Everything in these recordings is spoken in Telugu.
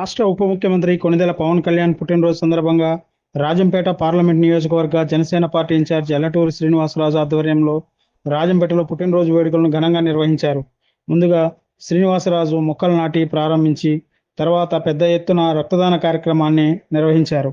రాష్ట్ర ఉప ముఖ్యమంత్రి కొనిదెల పవన్ కళ్యాణ్ పుట్టినరోజు సందర్భంగా రాజంపేట పార్లమెంట్ నియోజకవర్గ జనసేన పార్టీ ఇన్ఛార్జ్ ఎల్లటూరి శ్రీనివాసరాజు ఆధ్వర్యంలో రాజంపేటలో పుట్టినరోజు వేడుకలను ఘనంగా నిర్వహించారు. ముందుగా శ్రీనివాసరాజు మొక్కలు నాటి ప్రారంభించి తర్వాత పెద్ద ఎత్తున రక్తదాన కార్యక్రమాన్ని నిర్వహించారు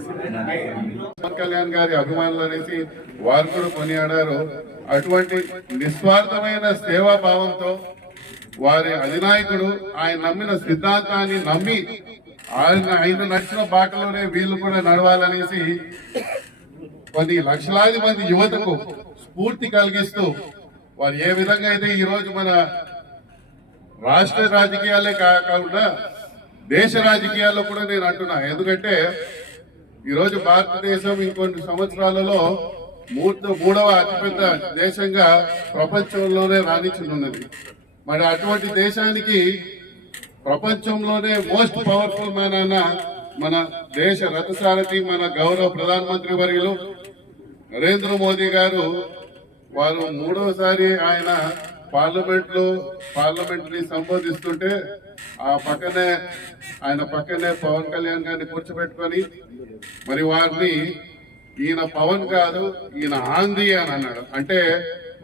పవన్ కళ్యాణ్ గారి అభిమానులు అనేసి వారు కూడా కొనియాడారు. అటువంటి నిస్వార్థమైన సేవా భావంతో వారి అధినాయకుడు ఆయన నమ్మిన సిద్ధాంతాన్ని నమ్మి ఆయన ఆయన నడిచిన బాటలోనే వీళ్ళు కూడా నడవాలనేసి పది లక్షలాది మంది యువతకు స్ఫూర్తి కలిగిస్తూ వారు ఏ విధంగా అయితే ఈరోజు మన రాష్ట్ర రాజకీయాలే కాకుండా దేశ రాజకీయాల్లో కూడా నేను అంటున్నా. ఎందుకంటే ఈరోజు భారతదేశం ఇంకొన్ని సంవత్సరాలలో మూడు మూడవ అతిపెద్ద దేశంగా ప్రపంచంలోనే రాణించనున్నది. మరి అటువంటి దేశానికి ప్రపంచంలోనే మోస్ట్ పవర్ఫుల్ మ్యాన్ అన్న మన దేశ రథసారథి మన గౌరవ ప్రధానమంత్రి వర్యులు నరేంద్ర మోదీ గారు వారు మూడోసారి ఆయన పార్లమెంట్లో పార్లమెంట్ని సంబోధిస్తుంటే ఆ పక్కనే ఆయన పక్కనే పవన్ కళ్యాణ్ గారిని కూర్చోబెట్టుకొని మరి వారిని ఈయన పవన్ కాదు ఈయన ఆంధీ అని అన్నాడు. అంటే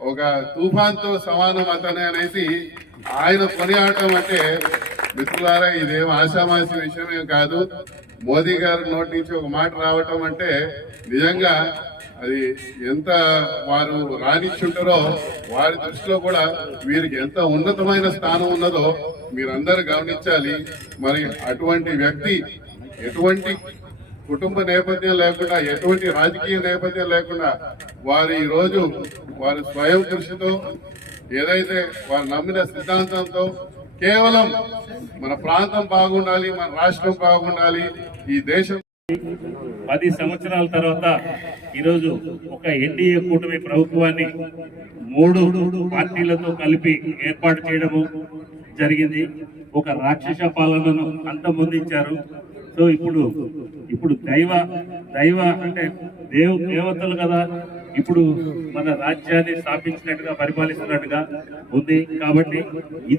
ఒక తుఫాన్తో సమానం అతనే అనేసి ఆయన కొనియాడటం అంటే మిత్రులారా ఇదేం ఆశామాసి విషయమే కాదు. మోదీ గారి నోటి నుంచి ఒక మాట రావటం అంటే నిజంగా అది ఎంత వారు రాణించుంటారో వారి దృష్టిలో కూడా వీరికి ఎంత ఉన్నతమైన స్థానం ఉన్నదో మీరందరూ గమనించాలి. మరి అటువంటి వ్యక్తి ఎటువంటి కుటుంబ నేపథ్యం లేకుండా ఎటువంటి రాజకీయ నేపథ్యం లేకుండా వారు ఈ రోజు వారి స్వయం కృషితో ఏదైతే వారు నమ్మిన సిద్ధాంతంతో కేవలం మన ప్రాంతం బాగుండాలి మన రాష్ట్రం బాగుండాలి ఈ దేశం పది సంవత్సరాల తర్వాత ఈరోజు ఒక ఎన్డీఏ కూటమి ప్రభుత్వాన్ని మూడు పార్టీలతో కలిపి ఏర్పాటు చేయడము జరిగింది. ఒక రాక్షస పాలనను అంతమొందించారు. సో ఇప్పుడు ఇప్పుడు దైవ దైవ అంటే దేవ దేవతలు కదా. ఇప్పుడు మన రాజ్యాన్ని స్థాపించినట్టుగా పరిపాలిస్తున్నట్టుగా ఉంది. కాబట్టి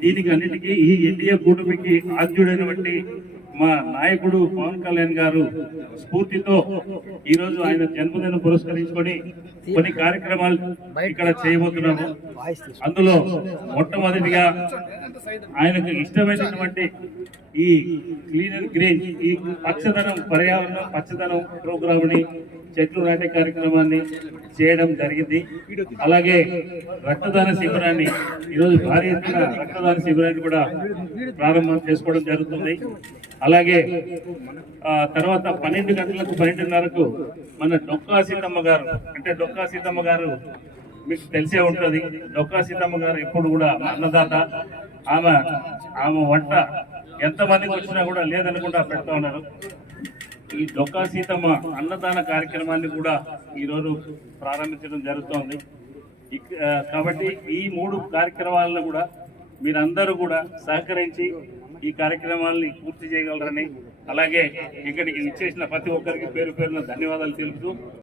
దీనికి అన్నిటికీ ఈ ఎన్డీఏ కూటమికి ఆద్యుడైనటువంటి మా నాయకుడు పవన్ కళ్యాణ్ గారు స్ఫూర్తితో ఈ రోజు ఆయన జన్మదిన పురస్కరించుకొని కొన్ని కార్యక్రమాలు ఇక్కడ చేయబోతున్నాము. అందులో మొట్టమొదటిగా ఆయనకు ఇష్టమైనటువంటి ఈ క్లీన్ అండ్ గ్రీన్ ఈ పచ్చదనం పర్యావరణం పచ్చదనం ప్రోగ్రామ్ని చెట్లు నాటే కార్యక్రమాన్ని చేయడం జరిగింది. అలాగే రక్తదాన శిబిరాన్ని ఈరోజు భారీ ఎత్తున రక్తదాన శిబిరాన్ని కూడా ప్రారంభం చేసుకోవడం జరుగుతుంది. అలాగే ఆ, తర్వాత పన్నెండు గంటలకు పన్నెండున్నరకు మన డొక్కా సీతమ్మ గారు అంటే డొక్కా సీతమ్మ గారు మీకు తెలిసే ఉంటుంది. డొక్కా సీతమ్మ గారు ఎప్పుడు కూడా మా అన్నదాత. ఆమె ఆమె వంట ఎంతమందికి వచ్చినా కూడా లేదనుకుంటా పెడతా ఉన్నారు. ఈ డొక్కా సీతమ్మ అన్నదాన కార్యక్రమాన్ని కూడా ఈరోజు ప్రారంభించడం జరుగుతోంది. కాబట్టి ఈ మూడు కార్యక్రమాలను కూడా మీరందరూ కూడా సహకరించి ఈ కార్యక్రమాలని పూర్తి చేయగలరని అలాగే ఇక్కడికి ఇచ్చేసిన ప్రతి ఒక్కరికి పేరు పేరున ధన్యవాదాలు తెలుపుతూ